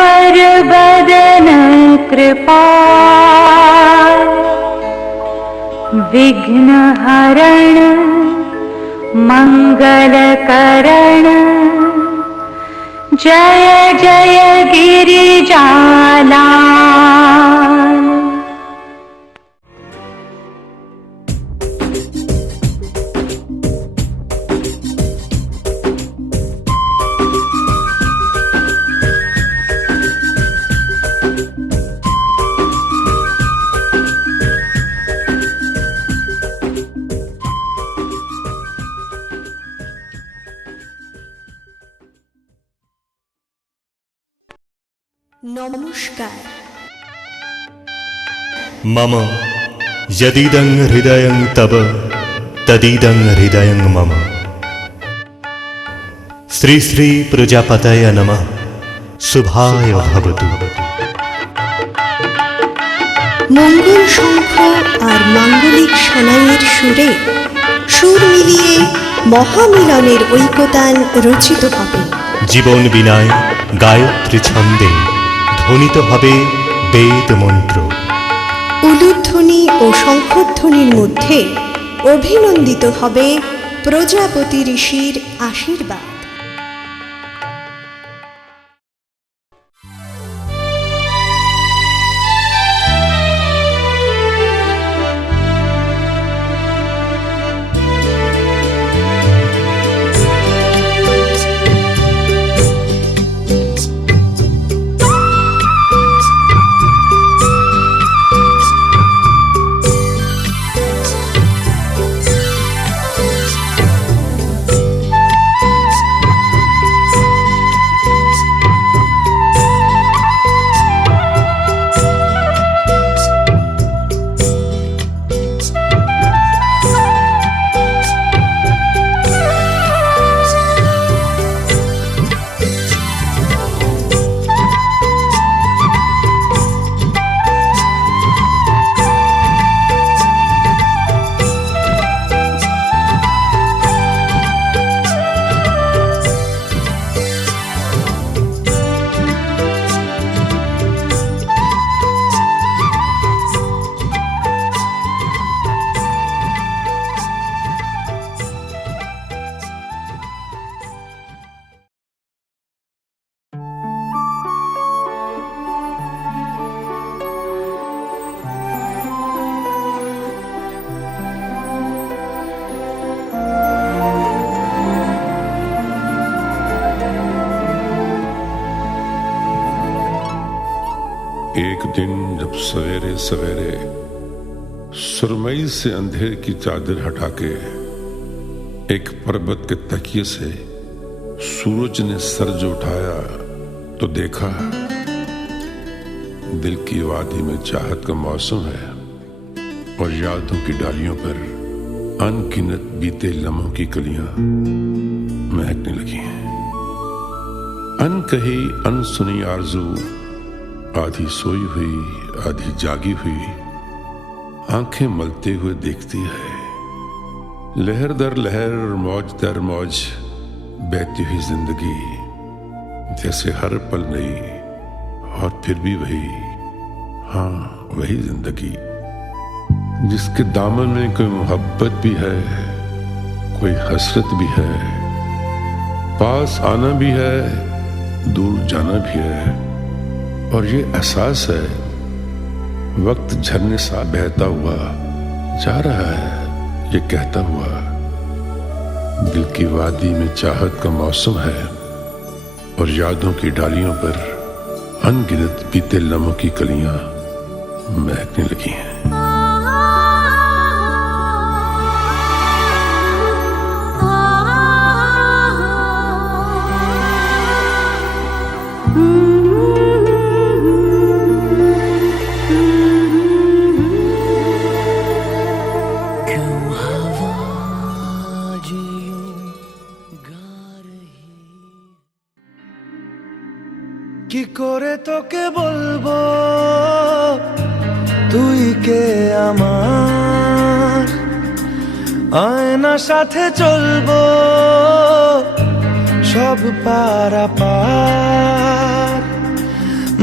वर बदन कृपाल, विघ्न हरण मंगल करण, जय जय गिरिजालाल। নমস্কার। मम यदीदं हृदयं तव तदीदं हृदयं मम। श्री श्री प्रजापतये नमः। शुभाय भवतु। মঙ্গল শঙ্খ আর মাঙ্গলিক সানাইয়ের সুরে সুর মিলিয়ে মহামিলনের ঐকতান রচিত হবে। জীবন বিনায় গায়ত্রী ছন্দে ধ্বনিত হবে বেদ মন্ত্র। উলুধ্বনি ও শঙ্খধ্বনির মধ্যে অভিনন্দিত হবে প্রজাপতি ঋষির আশীর্বাদ। एक दिन जब सवेरे सवेरे सुरमई से अंधेर की चादर हटा के एक पर्वत के तकिए से सूरज ने सर जो उठाया तो देखा दिल की वादी में चाहत का मौसम है और यादों की डालियों पर अनगिनत बीते लम्हों की कलियां महकने लगी हैं। अनकही अनसुनी आरज़ू आधी सोई हुई आधी जागी हुई आंखें मलते हुए देखती है। लहर दर लहर मौज दर मौज बहती हुई जिंदगी जैसे हर पल नई और फिर भी वही, हाँ वही जिंदगी जिसके दामन में कोई मोहब्बत भी है, कोई हसरत भी है, पास आना भी है, दूर जाना भी है। और ये एहसास है वक्त झरने सा बहता हुआ जा रहा है, ये कहता हुआ दिल की वादी में चाहत का मौसम है और यादों की डालियों पर अनगिनत बीते लम्हों की कलियां महकने लगी हैं। কি করে তোকে বলবো তুই কে আমার, আয়না সাথে চলবো সব পারাপার,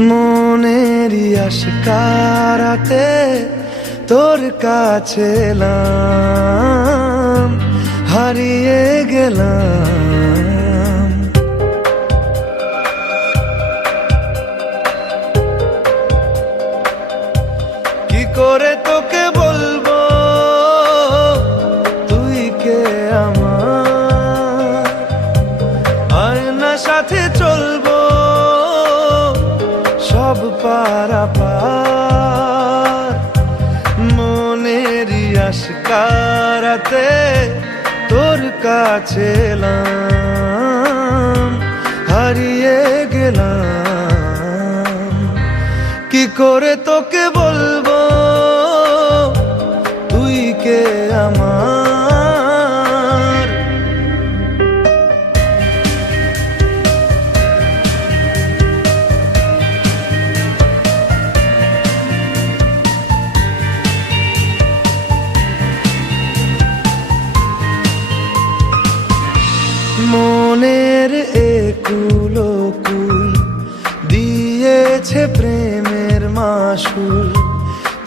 মনেরই আশকারাতে তোর কাছে এলাম, হারিয়ে গেলাম। কি করে তোকে বলবো তুই কে আমার, আয়না সাথে চলবো সব পারাপার। মনেরই আশকারাতে তোর কাছে এলাম, হারিয়ে গেলাম। কি করে তোকে বলবো তুই কে আমার। মনের একুল কুল দিয়েছে প্রেমের মাসুল,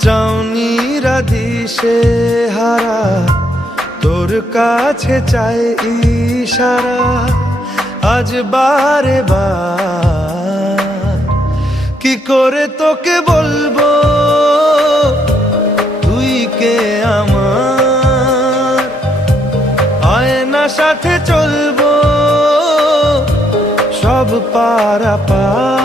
চাউনি রাধিসে হারা তোর কাছে চাই ইশারা। আজ বারে বার কি করে তোকে বলবো তুই কে আমার, আয়না সাথে চলবো সব পারাপার।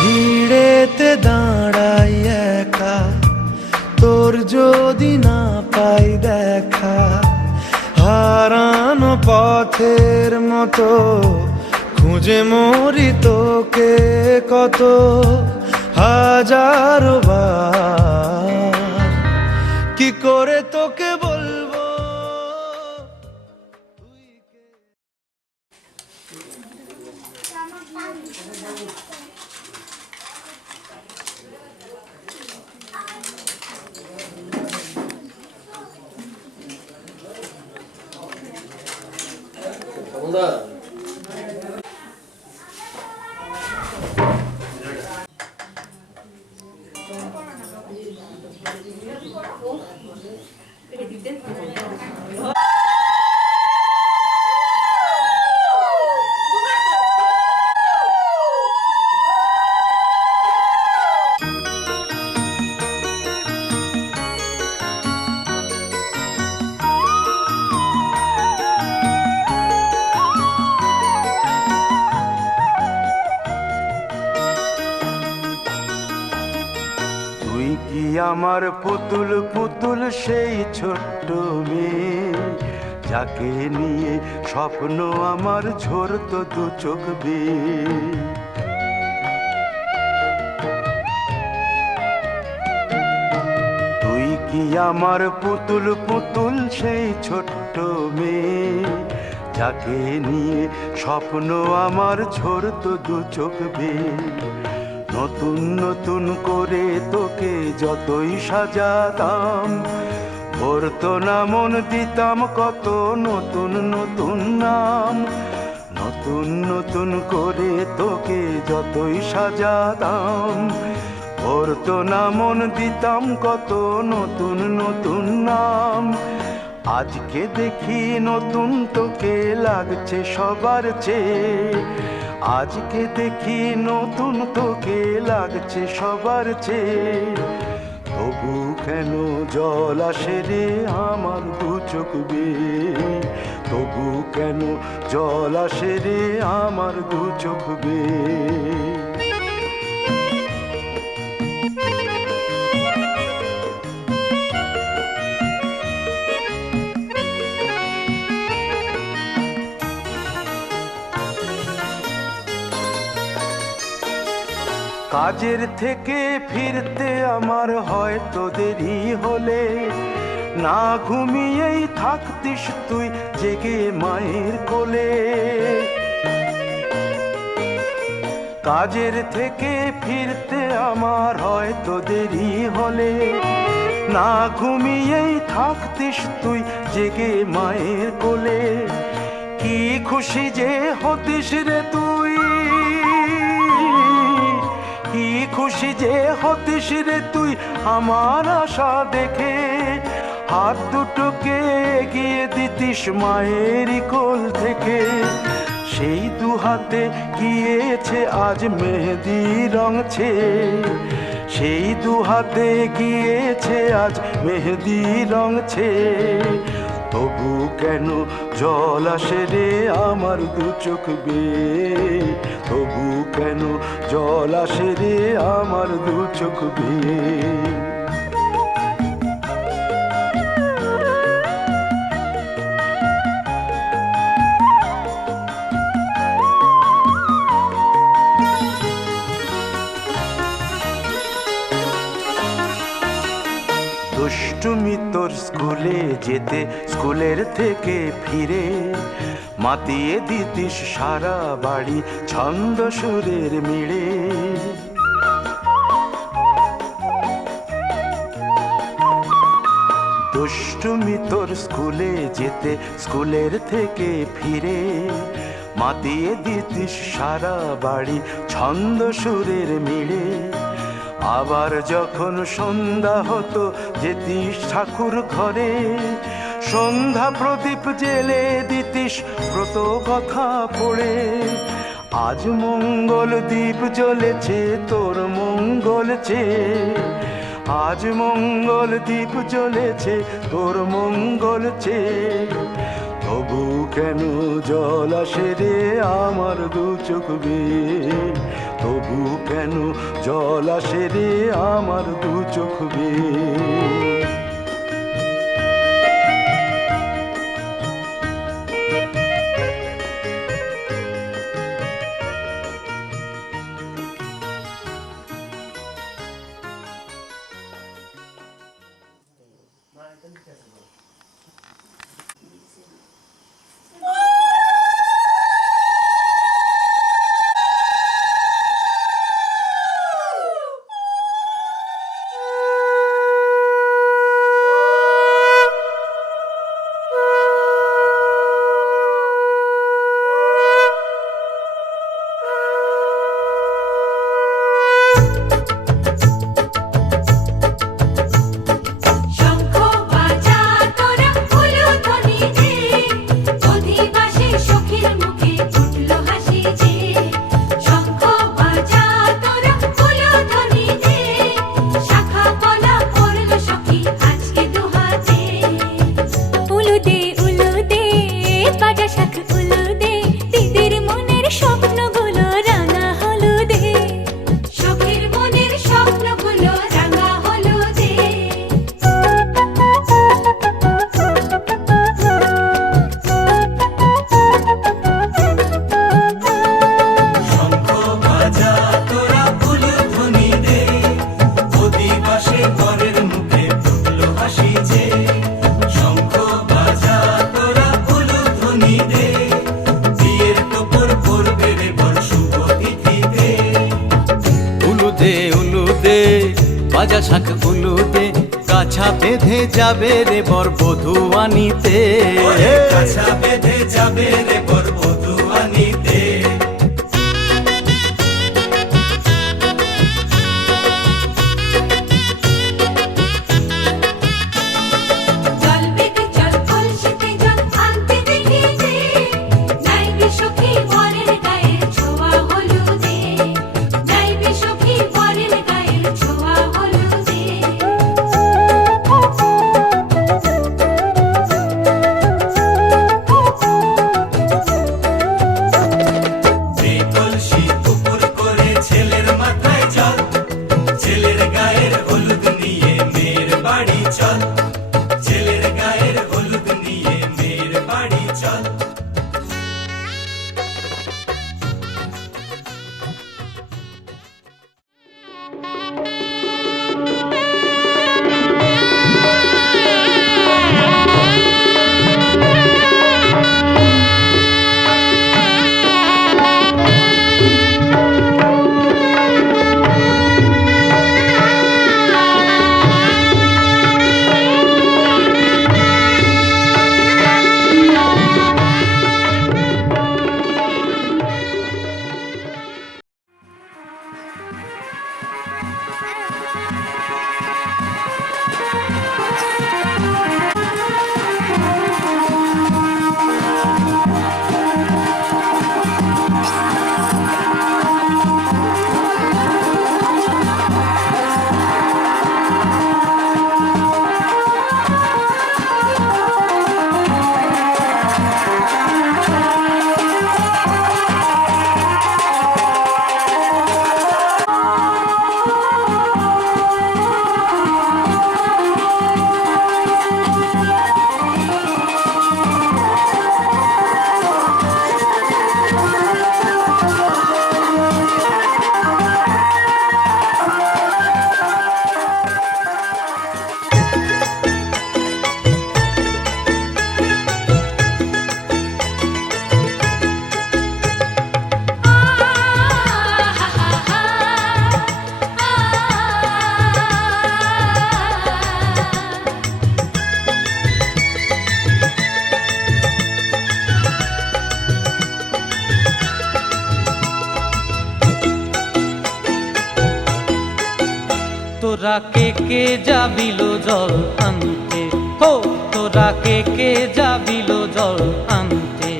ভিড়েতে দাঁড়াই একা তোর যদি না পাই দেখা, হারানো পথের মতো খুঁজে মরি তোকে কত হাজারো বার। কি করে তোকে বলবো তুই কে। তুই কি আমার পুতুল পুতুল সেই ছোট্ট মেয়ে, যাকে নিয়ে স্বপ্ন আমার ঝরতো দু চোখ বেয়ে। তুই কি আমার পুতুল পুতুল সেই ছোট্ট মেয়ে, যাকে নিয়ে স্বপ্ন আমার ঝরতো দু চোখ বেয়ে। নতুন নতুন করে তোকে যতই সাজাতাম, ভরতো না মন দিতাম কত নতুন নতুন নাম। নতুন নতুন করে তোকে যতই সাজাতাম, ভরতো না মন দিতাম কত নতুন নতুন নাম। আজকে দেখি নতুন তোকে লাগছে সবার চেয়ে, আজকে দেখি নতুন তোকে লাগছে সবার চেয়ে। তবু কেন জল আসে রে আমার দু চোখ বেয়ে, তবু কেন জল আসে রে আমার দু চোখ বেয়ে। কাজের থেকে ফিরতে আমার হয়তো দেরি হলে, না ঘুমিয়েই থাকতিস তুই জেগে মায়ের কোলে। কাজের থেকে ফিরতে আমার হয়তো দেরি হলে, না ঘুমিয়েই থাকতিস তুই জেগে মায়ের কোলে। কি খুশি যে হতিস রে তুই, কি খুশি যে হতিস রে তুই আমার আশা দেখে। হাত দুটোকে এগিয়ে দিতিস মায়েরই কোল থেকে। সেই দু হাতে গিয়েছে আজ মেহেদি রঙছে, সেই দু হাতে গিয়েছে আজ মেহেদি রঙছে। তবু কেন জল আসে রে আমার দু চোখ বেয়ে, তবু কেন জল আসে রে আমার দু চোখ বেয়ে। দুষ্টুমি তোর স্কুলে যেতে, স্কুলের থেকে ফিরে মাতিয়ে দিতিস সারা বাড়ি ছন্দ সুরের মিড়ে। দুষ্টুমি তোর স্কুলে যেতে, স্কুলের থেকে ফিরে মাতিয়ে দিতিস সারা বাড়ি ছন্দ সুরের মিড়ে। আবার যখন সন্ধ্যা হতো যেতিস ঠাকুর ঘরে, সন্ধ্যা প্রদীপ জেলে দিতিস ব্রত কথা পড়ে। আজ মঙ্গল দ্বীপ জ্বলেছে তোর মঙ্গল চেয়ে, আজ মঙ্গল দ্বীপ জ্বলেছে তোর মঙ্গল চেয়ে। তবু কেন জল আসে রে আমার দু চোখ বেয়ে, তবু কেন জল আসে রে আমার দু চোখ বেয়ে। বাজা শাঁখ উলুদে, কাছা বেঁধে যাবে রে বর বধূ আনিতে, কাছা বেঁধে যাবে রে বর বধূ আনিতে। তোরা কে যাবিল জল আনতে, হো তোরা কে যাবিল জল আনতে,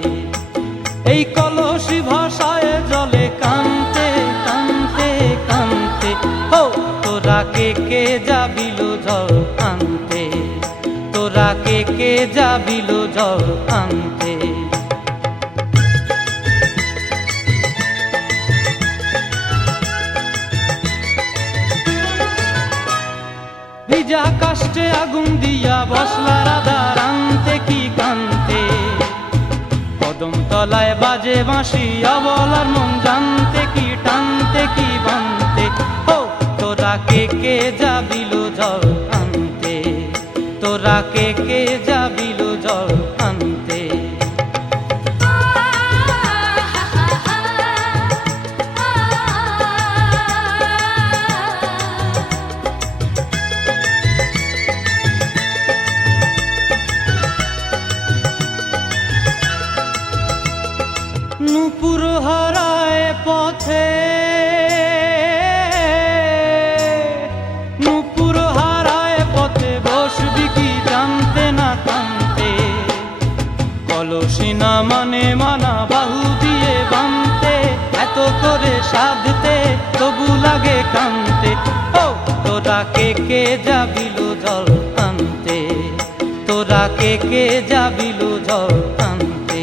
এই কলসি ভাষায় জলে কানতে কানতে কানতে, হো তোরা কে যাবিল জল আনতে, তোরা কে যাবিল জল আনতে। ভিজা কাষ্টে আগুন দিয়া বসলা রাধার আনতে কি কানতে, কদম তলায় বাজে বাঁশি অবলার মন জানতে কি টানতে কি বানতে, ও তোরা কে যাবিল জল আনতে, তোরা কে যাবিল জল আনতে। নূপুর হারায় পথে, নূপুর হারায় পথে বসবি কি জানতে না কানতে, কলসি না মানে মানা বাহু দিয়ে বানতে, এত করে সাধতে তবু লাগে কানতে, ও তোরা কে যাবিল জল আনতে, তোরা কে যাবিল জল আনতে।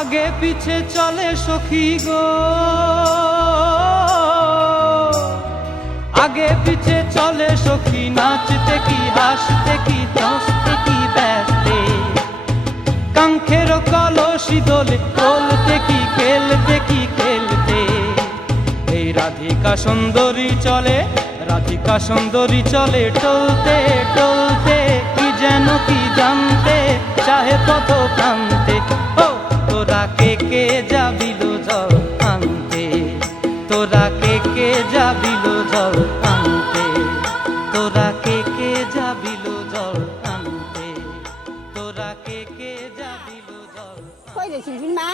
আগে পিছে চলে সখী গো, আগে পিছে চলে সখী, নাচতে কি হাসতে কি দশতে কি ব্যস্তে, কাঙ্ক্ষের কলসি দোলে তোলতে কি খেলতে কি খেলতে, এই রাধিকা সুন্দরী চলে, রাধিকা সুন্দরী চলে টলতে টলতে, কি যেন কি জানতে চাহে পথ প্রান্তে, ও তোরা কে যাবিল জল আনতে, তোরা কে যাবিল জল আনতে, তোরা কে যাবিল জল আনতে, তোরা কে যাবিল জল। কই রে শিল্পীর মা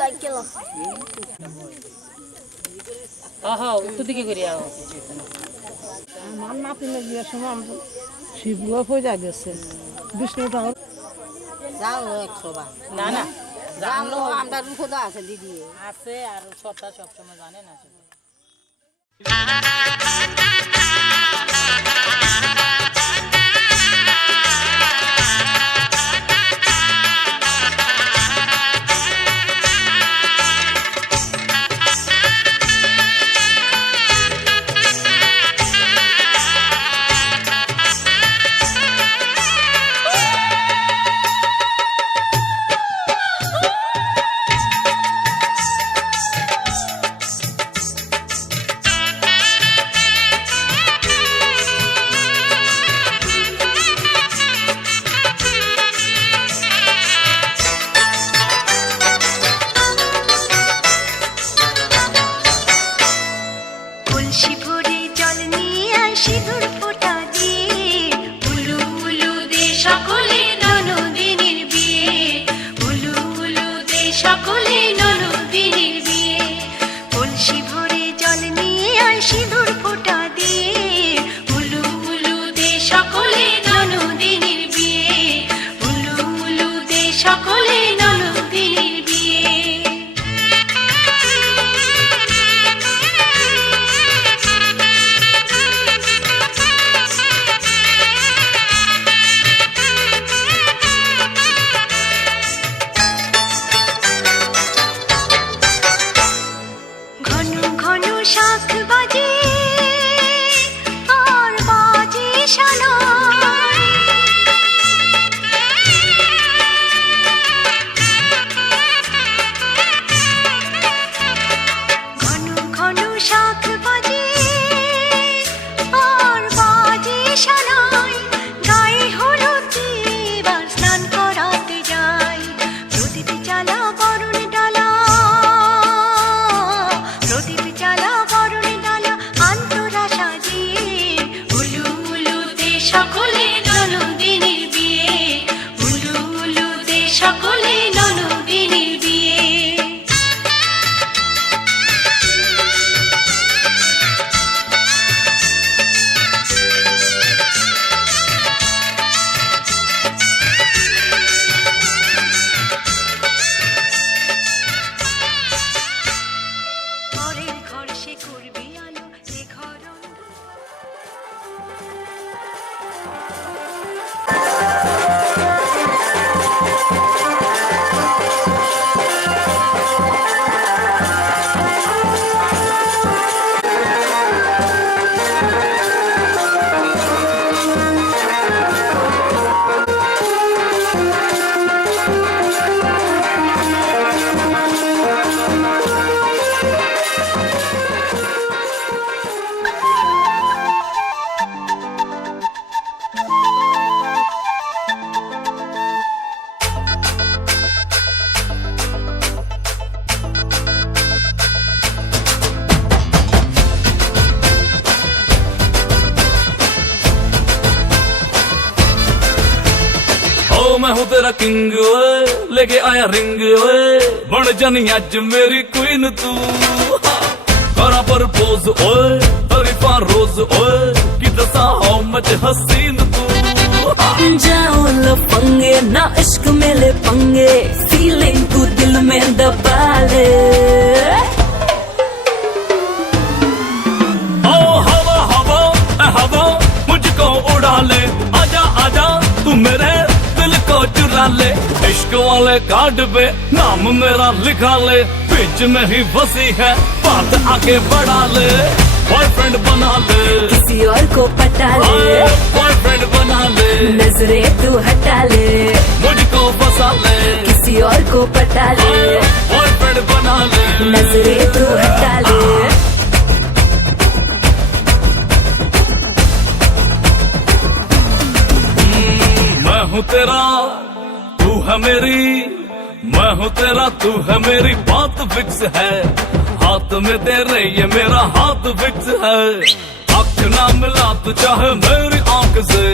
লাইক গেল আহা উত্তর দিকে করে আও আমার নাতি লাগিয়ে সময় আমরা শিবগুলো হয়ে গেছে বিষ্ণু ঠাকুর যাও 100 বার না না জানলো আমরা রুখদা আছে দিদি আছে আর সবটা সবসময় জানে না। সকলে तेरा किंग ओए लेके आया रिंग ओए बन जानी अज मेरी क्वीन तू करा प्रपोज ओए तरीफा रोज ओए कि दसा हाउ मच हसीन तू जाओ लफंगे ना इश्क में ले पंगे फीलिंग तू दिल में दबा ले ओ हवा हवा हवा मुझको उड़ा ले आजा आजा तू मेरे दिल को चुरा ले इश्क वाले कार्ड पे नाम मेरा लिखा ले बीच में ही फंसी है बात आगे बढ़ा ले बॉयफ्रेंड बना ले किसी और को पटा ले बॉयफ्रेंड बना ले नजरें तू हटा ले मुझको फंसा ले किसी और को पटा ले बॉयफ्रेंड बना ले नजरें तू हटा ले मैं हूँ तेरा तू है मेरी मैं हूँ तेरा तू है मेरी बात फिक्स है हाथ में तेरे ये मेरा हाथ फिक्स है आँख ना मिला तू चाहे मेरी आँख से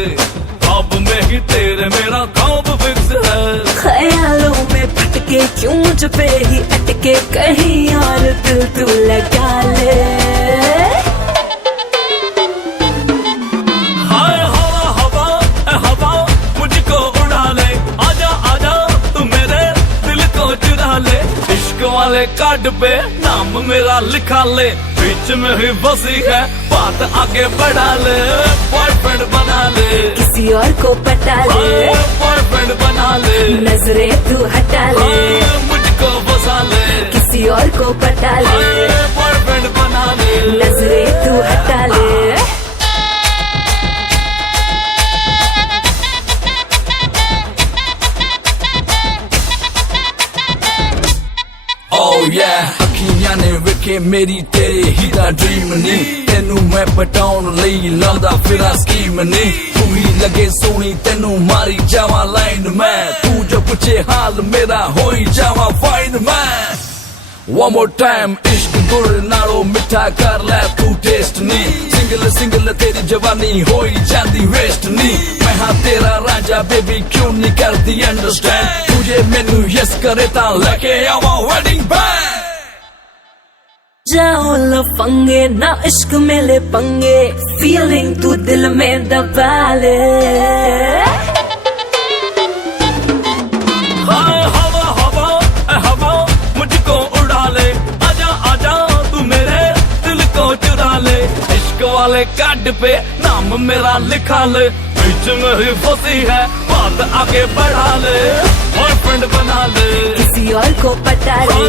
ख्वाब में ही तेरे मेरा ख्वाब फिक्स है ख्यालों में भटके क्यों मुझ पे ही अटके कहीं और दिल तू लगा ले हाय हवा हवा हवा मुझको उड़ा ले आजा आजा तू मेरे दिल को चुरा ले इश्क वाले कार्ड पे नाम मेरा लिखा ले बीच में ही फंसी है बात आगे बढ़ा ले बॉयफ्रेंड बना ले किसी और को पटा ले बॉयफ्रेंड बना ले नजरें तू हटा ले मुझको फंसा ले किसी और को पटा ले बॉयफ्रेंड बना ले नजरें तू हटा ले Oh yeah ਅੱਖੀਆਂ ਨੇ ਵੇਖੇ ਮੇਰੀ ਤੇਰੇ ਹੀ ਦਾ ਡ੍ਰੀਮ ਨਹੀਂ ਤੈਨੂੰ ਮੈਂ ਪਟਾਉਣ ਲਈ ਲਾਉਂਦਾ ਫਿਰਾਂ ਸਕੀਮ ਨਹੀਂ ਤੂੰ ਹੀ ਲੱਗੇ ਸੋਹਣੀ ਤੈਨੂੰ ਮਾਰੀ ਜਾਵਾਂ ਲਾਈਨ ਮੈਂ ਤੂੰ ਜੋ ਪੁੱਛੇ ਹਾਲ ਮੇਰਾ ਹੋਈ ਜਾਵਾਂ ਫਾਈਨ ਮੈਂ One more time इश्क गुड़ नालो मिठा कर ले तू टेस्ट नी सिंगल सिंगल तेरी जवानी होई जाती वेस्ट नी मैं हाँ तेरा राजा बेबी क्यों नहीं करती अंडरस्टैंड तुझे मैनू यस करे ता लेके आवा वेडिंग बैंड जाओ लफंगे ना इश्क में ले पंगे फीलिंग तू दिल में दबा ले हाय हवा हवा हवा मुझको उड़ा ले आजा आजा तू मेरे दिल को चुरा ले इश्क वाले कार्ड पे नाम मेरा लिखा ले बीच में ही फंसी है बात आगे बढ़ा ले बॉयफ्रेंड बना ले किसी और को पटा ले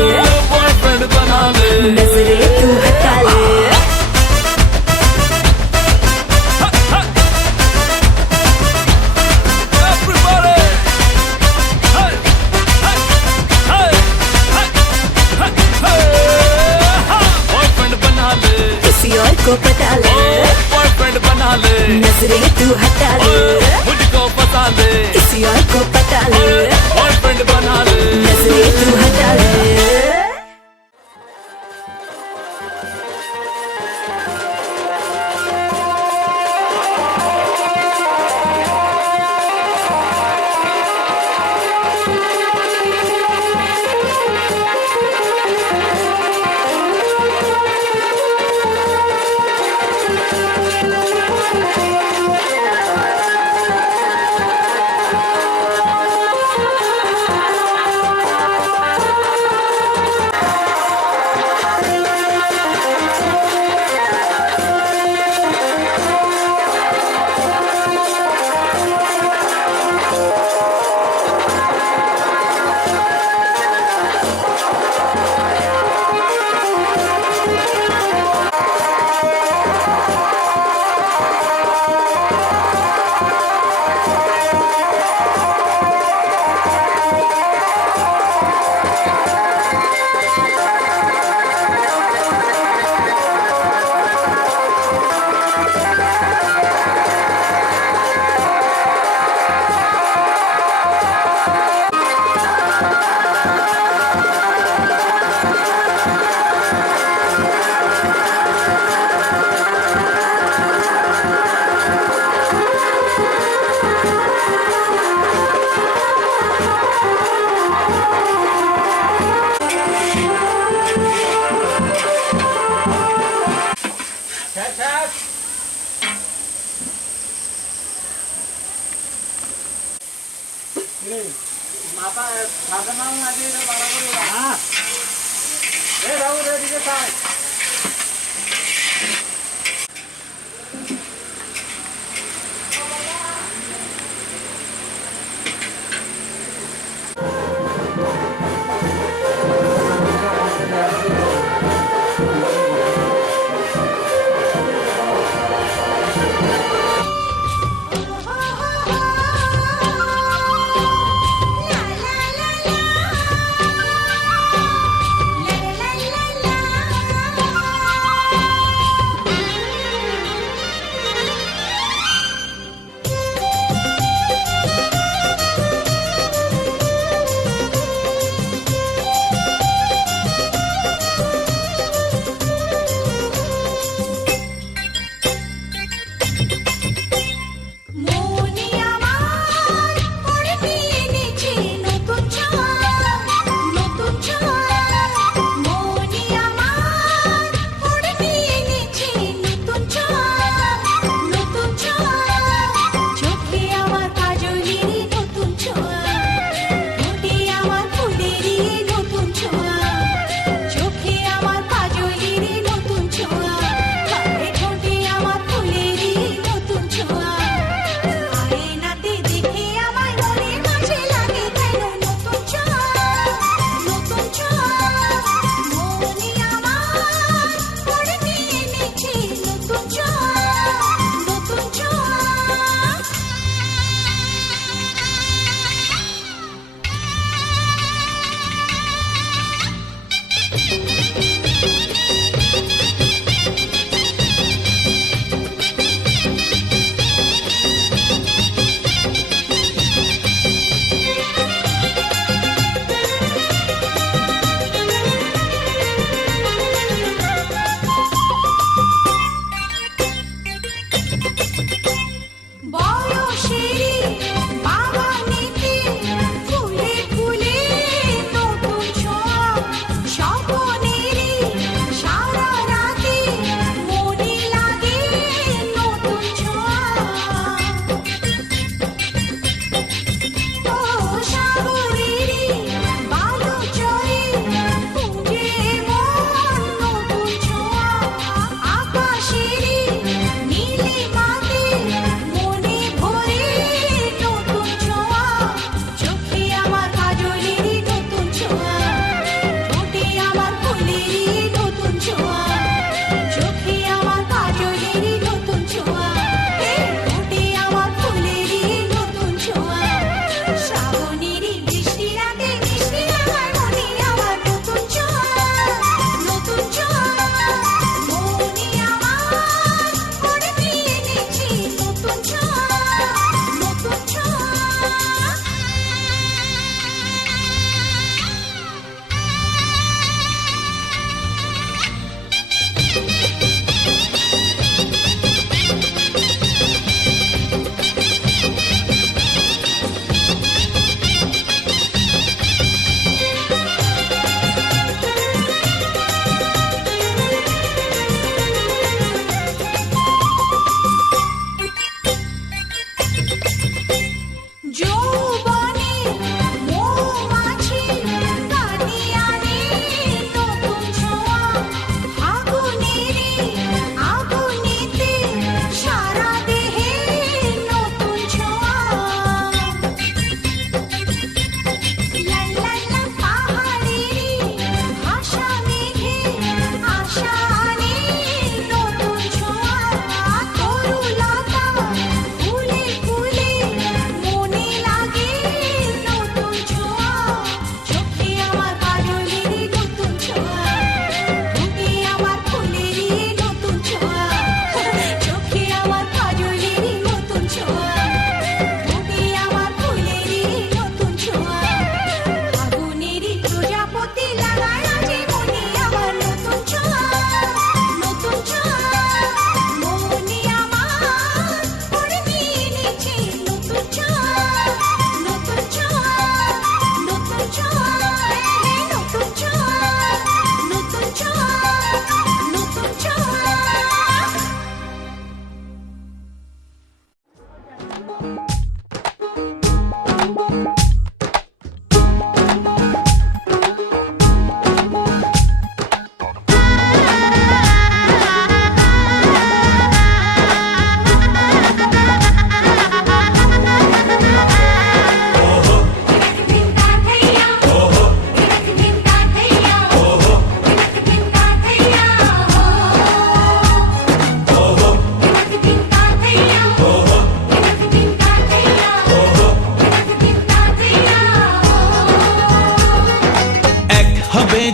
बॉयफ्रेंड बना ले नजरें तू हटा ले किसी और को पटा ले बॉयफ्रेंड बना ले नजरें तू हटा ले मुझको फंसा ले किसी और को पटा ले बॉयफ्रेंड बना ले नजरें तू हटा ले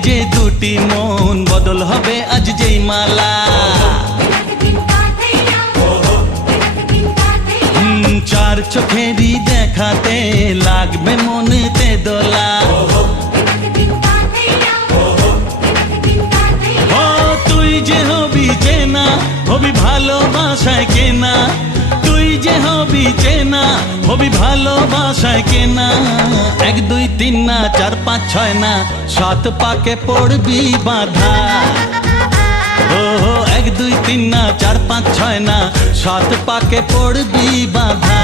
যে দুটি মন বদল হবে আজ যেই মালা চার চোখেরই দেখাতে লাগবে মনেতে দোলা ও তুই যে হবি চেনা হবি ভালোবাসায় কেনা তুই যে হবি চেনা হবি ভালোবাসায় কেনা 1 2 3 না 4 5 6 না 7 পাকে পড়বি বাধা ও 1 2 3 না 4 5 6 না 7 পাকে পড়বি বাধা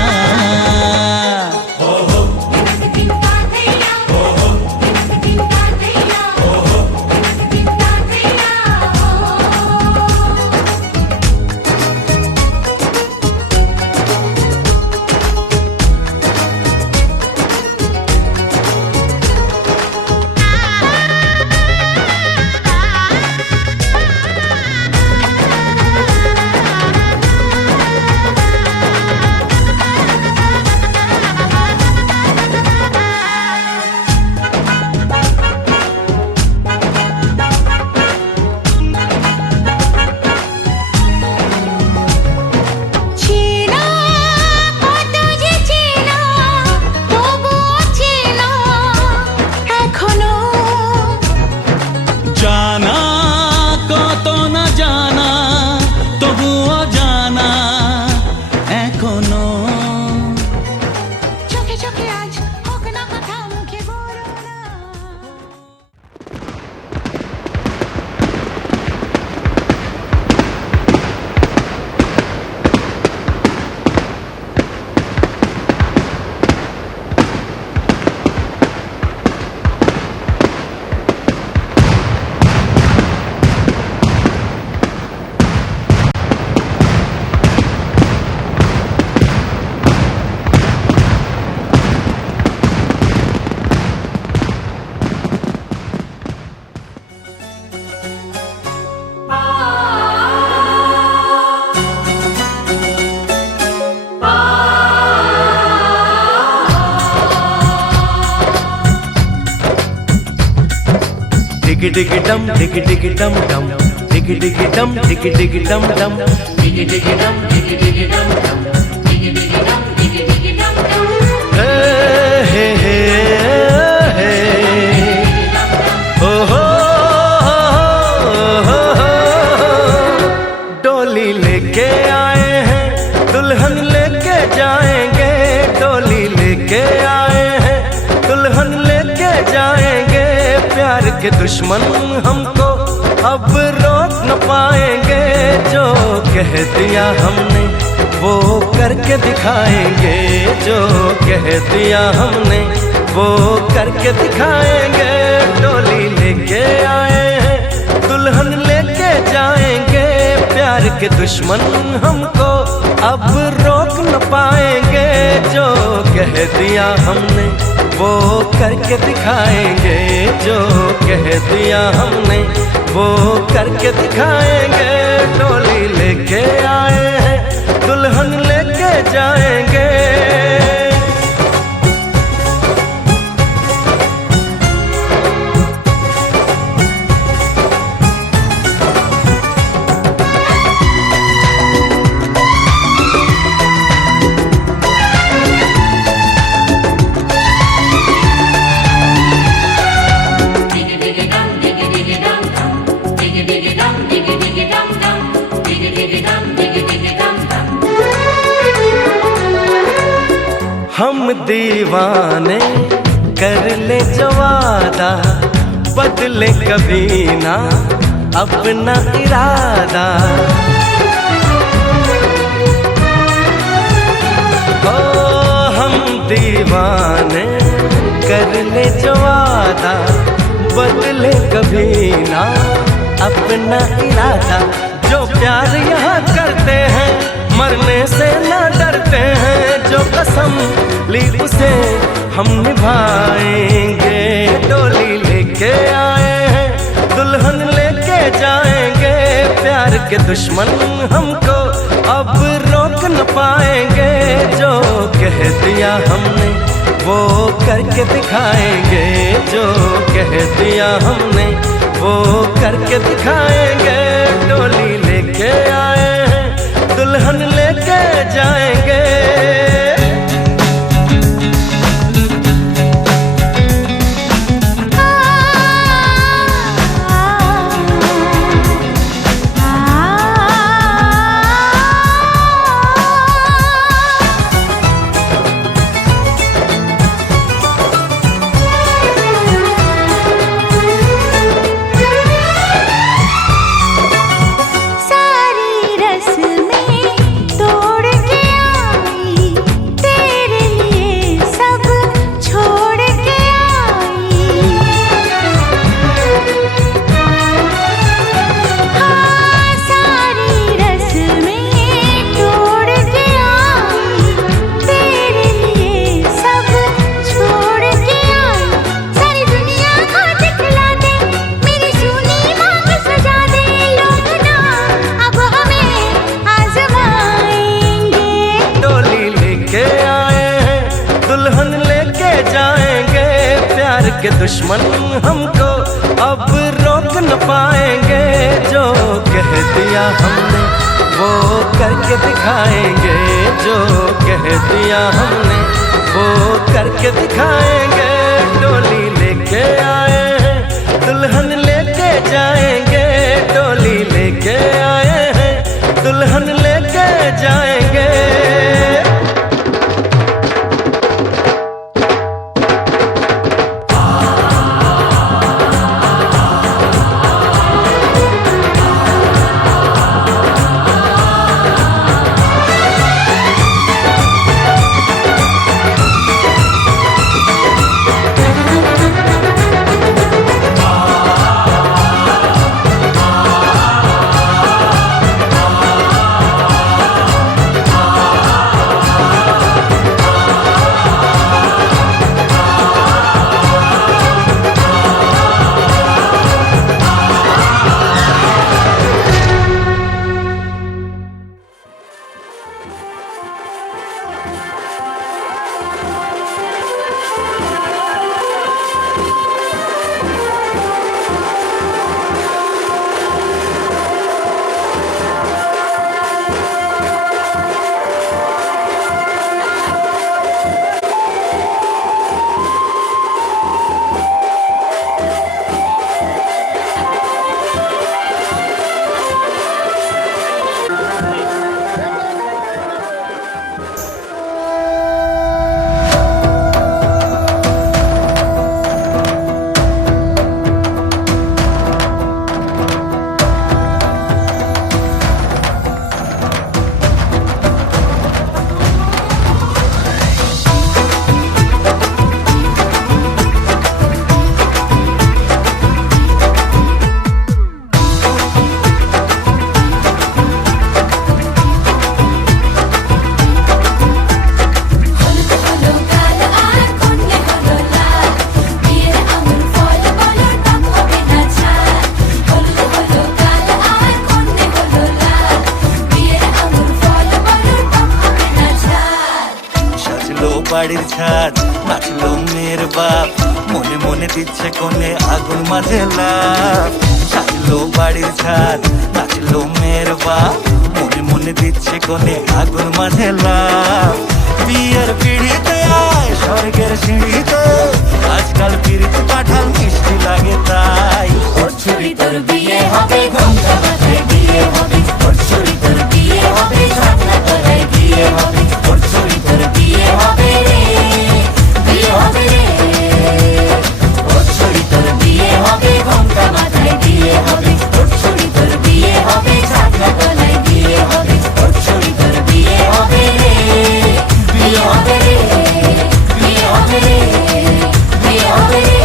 diggy dum diggy dum dum diggy dum diggy dum dum diggy dum dum diggy dum hey hey hey oh ho डोली लेके आए हैं दुल्हन लेके जाएंगे डोली लेके आए हैं दुल्हन लेके जाएंगे प्यार के दुश्मन हमको अब रोक न पाएंगे जो कह दिया हमने वो करके दिखाएंगे जो कह दिया हमने वो करके दिखाएंगे डोली लेके आए हैं दुल्हन लेके जाएंगे प्यार के दुश्मन हमको अब रोक न पाएंगे जो कह दिया हमने वो करके दिखाएंगे जो कह दिया हमने वो करके दिखाएंगे डोली लेके आए हैं दुल्हन लेके जाएंगे हम दीवाने कर ले जो वादा बदले कभी ना अपना इरादा ओ हम दीवाने कर ले जो वादा बदले कभी ना अपना इरादा जो प्यार यहाँ करते हैं मरने से ना डरते हैं जो कसम ली उसे हम निभाएंगे डोली लेके आए हैं दुल्हन लेके जाएंगे प्यार के दुश्मन हमको अब रोक न पाएंगे जो कह दिया हमने वो करके दिखाएंगे, जो कह दिया हमने वो करके दिखाएंगे। डोली लेके आए हैं, दुल्हन लेके जाएंगे। के दुश्मन हमको अब रोक न पाएंगे। जो कह दिया हमने वो करके दिखाएंगे, जो कह दिया हमने वो करके दिखाएंगे। डोली लेके आए हैं, दुल्हन लेके जाएंगे। डोली लेके आए हैं, दुल्हन लेके जाएंगे। বাড়ির ছাদ নাচলো মেয়ের বাপ, মনে মনে দিচ্ছে কোণে আগুন মাঝে লাভ। সাজলো বাড়ির ছাদ নাচলো মেয়ের বাপ, মনে মনে দিচ্ছে কোণে আগুন মাঝে লাভ। বিয়ের পিড়িতে আয় স্বর্গের সিঁড়িতে, আজকাল পিড়িতে কাঁঠাল মিষ্টি লাগে তাই। ওর ছুরি তোর বিয়ে হবে, ঘোমটা মাথায় বিয়ে হবে। ওর ছুরি তোর বিয়ে হবে, ছাগনা তলায় বিয়ে হবে। ওর ছুরি তোর বিয়ে হবে রে, বিয়ে হবে রে। ওর ছুরি তোর বিয়ে হবে, ঘোমটা মাথায় বিয়ে হবে। ওর ছুরি তোর বিয়ে হবে, ছাগনা তলায় বিয়ে হবে। ওর ছুরি তোর বিয়ে হবে রে, বিয়ে হবে রে, বিয়ে হবে রে, বিয়ে হবে রে।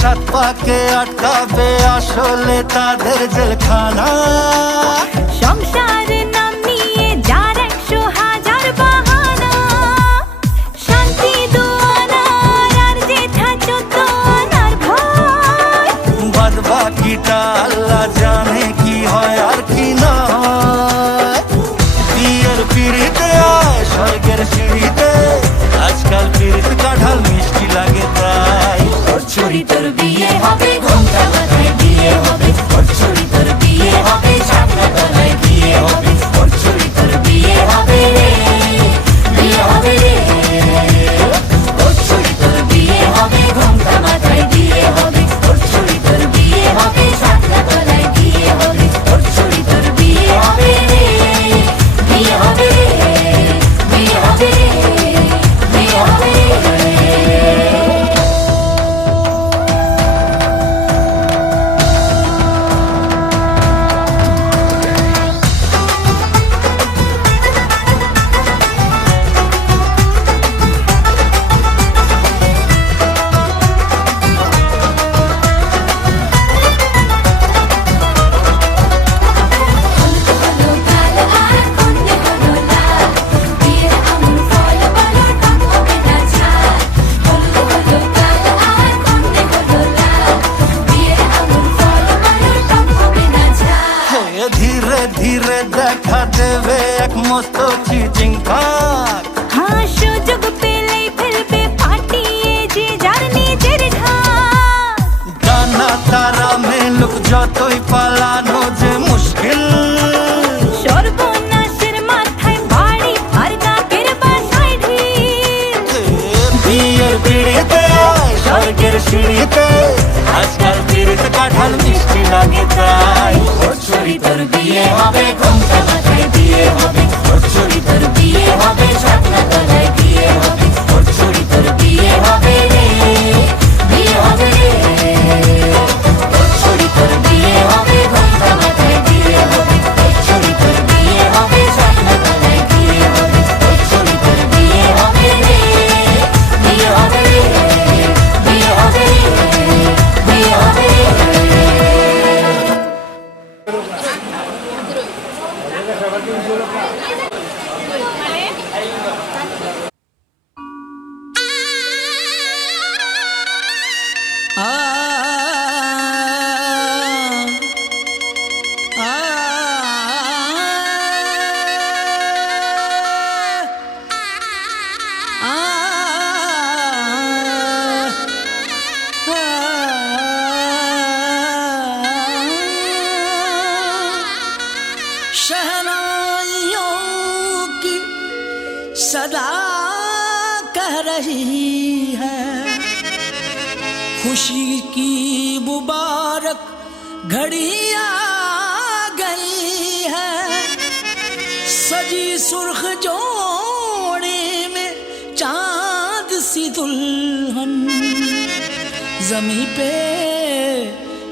সাত পাকে আটকাবে আসলে তাদের জেলখানা। সংসারের নাম নিয়ে যার 100,000 বাহানা, শান্তি দোয়া বিয়ে হবে ঘোমটা মাথায় বিয়ে হবে ওর ছড়ি তোর বিয়ে হবে ছাপনা তলায় বিয়ে হবে ওর ছড়ি তোর বিয়ে হবে রে বিয়ে হবে রে ওর ছড়ি তোর বিয়ে হবে ঘোমটা মাথায় বিয়ে হবে ওর ছড়ি তোর বিয়ে হবে ছাপনা তলায় বিয়ে হবে ওর ছড়ি তোর বিয়ে হবে রে বিয়ে হবে রে বিয়ে হবে রে বিয়ে হবে রে ধীরে ধীরে দেখা দেবে এক মস্ত চিটিং ভাগ हाँ সুযোগ পেলেই ফেলবে পাটিয়ে যে যার নিজের ঢাক ডানা তারা মেলুক যতই পালানো যে মুশকিল সর্বনাশের মাথায় বাড়ি আর নাকের বাসায় ঢিল বিয়ের পিড়িতে স্বর্গের সিঁড়িতে আজকাল পিড়িতে কাঁঠাল মিষ্টি লাগে তাই ওর ছড়ি তোর বিয়ে হবে ঘোমটা মাথায় বিয়ে হবে ওর ছড়ি তোর বিয়ে হবে ছাপনা তলায় বিয়ে হবে ওর ছড়ি তোর বিয়ে হবে রে বিয়ে হবে রে ওর ছড়ি তোর বিয়ে হবে ঘোমটা মাথায় বিয়ে হবে ওর ছড়ি তোর বিয়ে হবে ছাপনা তলায় বিয়ে হবে ওর ছড়ি তোর বিয়ে হবে রে বিয়ে হবে রে বিয়ে হবে রে বিয়ে হবে রে शहनाइयों की सदा कह रही है खुशी की मुबारक घड़ी आ गई है सजी सुर्ख जोड़े में चांद सी दुल्हन जमी पे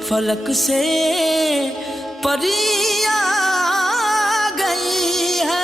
फलक से परियां गई है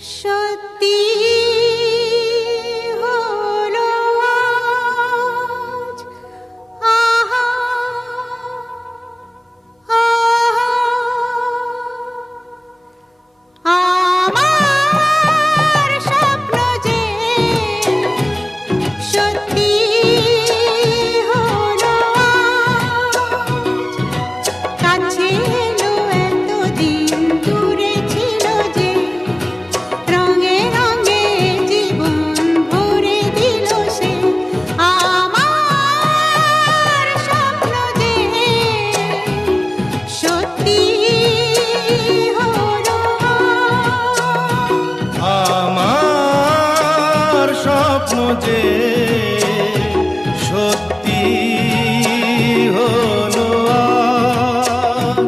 সত্যি হলো আজ, আহা, আহা, আমার স্বপ্ন যে সত্যি হলো আজ, কাছে এলো এতদিন দূরে ছিল যে, রঙে রঙে জীবন ভরে দিল সে, আমার স্বপ্ন যে সত্যি হলো আমার স্বপ্ন যে সত্যি হলো আজ।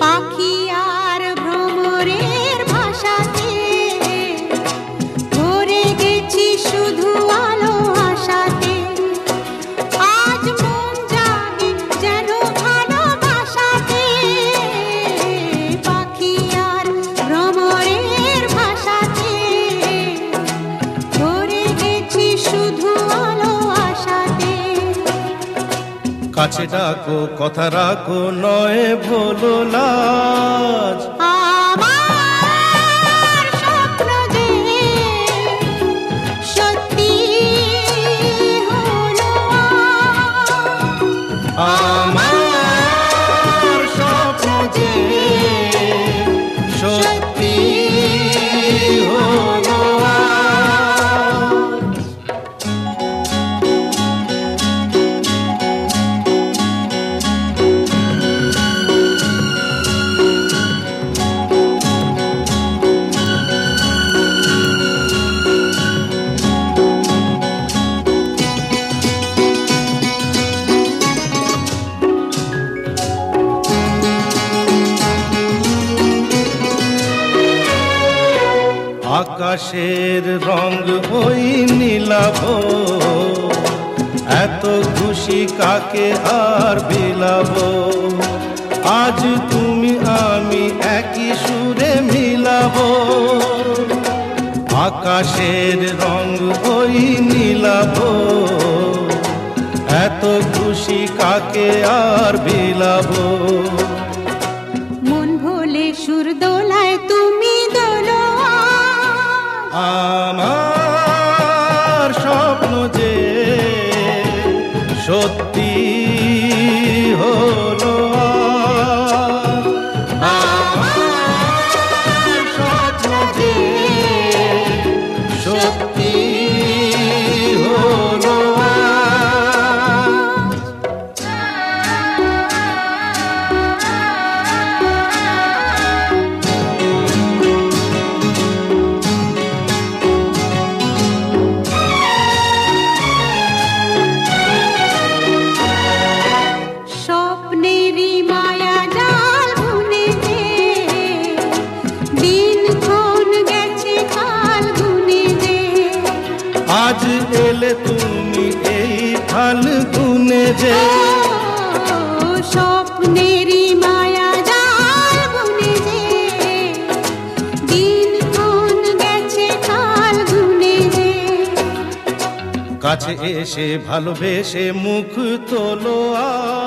পাখি আর ভ্রমরের ভাষাতে ভরে গেছি শুধু আলো আশাতে, আজ মন জাগে যেন ভালোবাসাতে, পাখি আর ভ্রমরের ভাষাতে ভরে গেছি শুধু আলো আশাতে। কাছে ডাকো কথা রাখো নয় ভোলো লাজ, আমার স্বপ্ন যে সত্যি হলো আমার স্বপ্ন যে সত্যি হলো আজ। আকাশের রং ওই নীলাভ, এত খুশি কাকে আর বিলাব, আজ তুমি আমি একই সুরে মিলাব। আকাশের রং ওই নীলাভ, এত খুশি কাকে আর বিলাব। মন ভোলে সুর দোলায় তুমি দোলো আমার স্বপ্ন যে সত্যি হলো আজ। আমার স্বপ্ন যে সত্যি হলো আজ। স্বপ্নেরই মায়া জাল বুনেছে, দিনক্ষণ গেছে কাল গুনে যে, আজ এলে তুমি এই ফাল্গুনে যে, ও স্বপ্নেরই মায়া জাল বুনেছে, দিনক্ষণ গেছে কাল গুনে যে, কাছে এসে ভালোবেসে মুখ তোলো আজ।